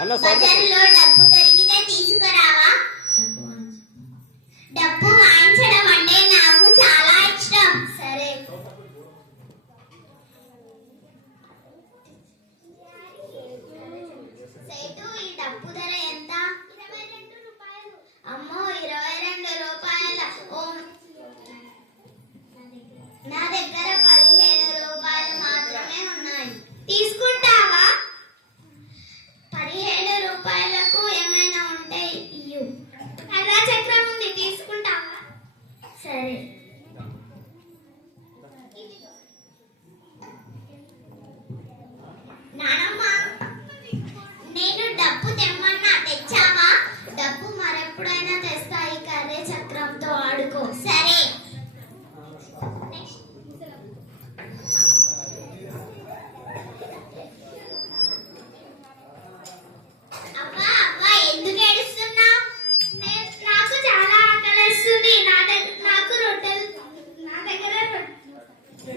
బజారులో డబ్బు దొరికితే తీసుకురావా? డబ్బు వాయించడం అంటే నాకు చాలా ఇష్టం. సరే. సేటు, ఈ డబ్బు ధర ఎంత? 22 రూపాయలు. అమ్మో, 22 రూపాయల. నా దగ్గర 17 రూపాయలు మాత్రమే ఉన్నాయి. తీసుకుంటావా? 17 రూపాయలకు ఏమైనా ఉంటే ఇయ్యు. కర్రా చక్రం ఉంది, తీసుకుంటావా? సరే. నానమ్మ, నేను డబ్బు తెమ్మన్నా, తెచ్చావా? డబ్బు మరెప్పుడైనా తెస్తా. ఈ కర్రే చక్రంతో ఆడుకో. సరే.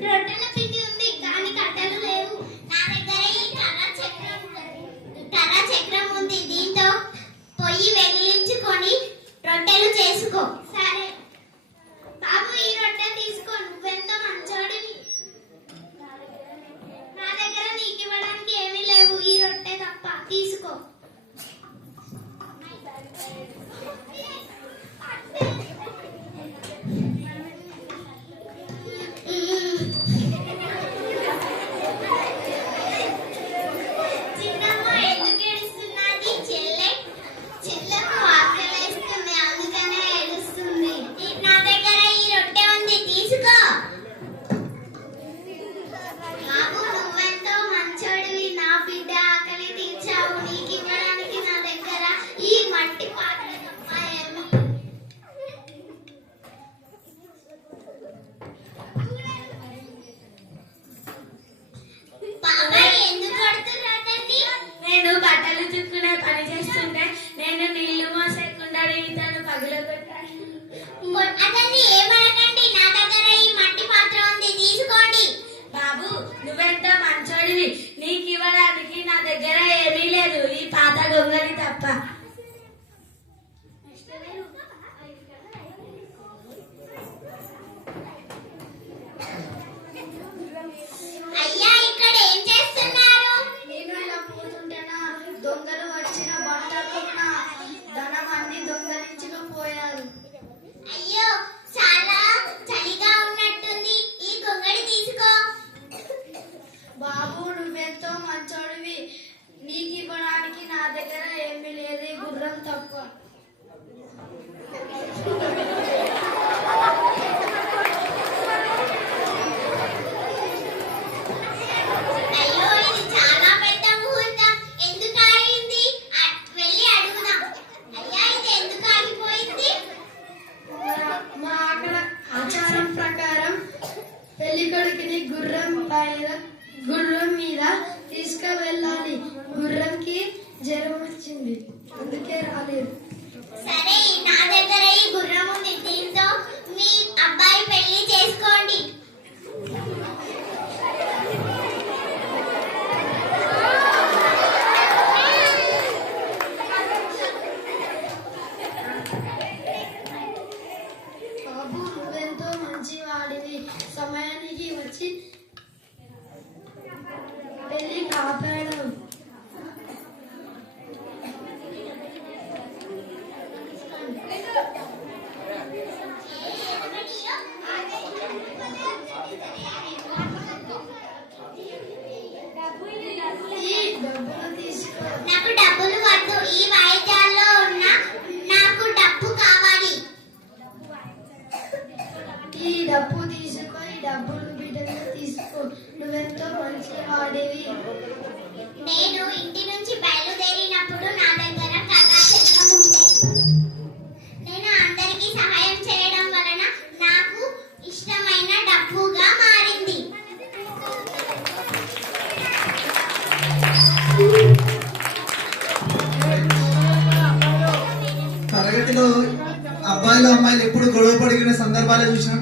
రొట్టెల పిండి ఉంది కానీ కట్టెలు లేవు. నా దగ్గర ఈ కర్ర చక్రం ఉంది. దీంతో పొయ్యి వెలిగించుకొని రొట్టెలు చేసుకో. సరే బాబు, ఈ రొట్టె తీసుకో. నువ్వెంతో మంచోడివి. నా దగ్గర నీకు ఇవ్వడానికి ఏమీ లేవు, ఈ రొట్టె తప్ప. తీసుకో. నేను బట్టలు చుక్కునే పని చేస్తుంటే నేను నీళ్లు మోసేకుండా తను పగులగొట్టాను. అతన్ని ఏమనకండి, నా దగ్గర ఈ మట్టి పాత్ర ఉంది, తీసుకోండి. బాబు, నువ్వెంతో మంచోడివి. నీకు ఇవ్వడానికి నా దగ్గర ఏమీ లేదు, ఈ పాత గొంగలి తప్ప. అయ్యా, ఇక్కడ ఏం చేస్తున్నారు? నేను ఇలా పోతుంటేనా దొంగలు వచ్చిన బట్టకున్న ధనమన్ని దొంగలించుకుపోయారు. అయ్యో, చాలా చలిగా ఉన్నట్టుంది, ఈ గొంగళి తీసుకో. బాబు, నువ్వెంతో మంచోడివి. నీకు ఇవ్వడానికి నా దగ్గర ఏమీ లేదు, ఈ గుర్రం తప్ప. పెళ్లికొడుకుని గుర్రం మీద తీసుకువెళ్ళాలి. గుర్రంకి జ్వరం వచ్చింది, అందుకే రాలేదు. సరే, నా దగ్గర ఈ గుర్రం ఉంది, దీంతో మీ అబ్బాయి పెళ్లి చేసుకోండి. బాబు, నువ్వెంతో మంచివాడివి. సమయానికి వచ్చి పెళ్లి కాపాడావు. నాకు డబ్బులు వద్దు, ఈ వాయిద్యాల్లో ఉన్న నాకు డబ్బు కావాలి. ఈ డబ్బు తీసుకో, ఈ డబ్బులు బిడ్డగా తీసుకో. నువ్వెంతో మంచి వాడివి. నేను ఇంటి నుంచి బయలుదేరినప్పుడు నా దగ్గర కర్రా చక్రం ఉంది. నేను అందరికీ సహాయం చేయడం వలన నాకు ఇష్టమైన డబ్బుగా మారింది. తరగతిలో అబ్బాయిలు అమ్మాయిలు ఎప్పుడు గొడవ పడిన సందర్భాలు చూసాం.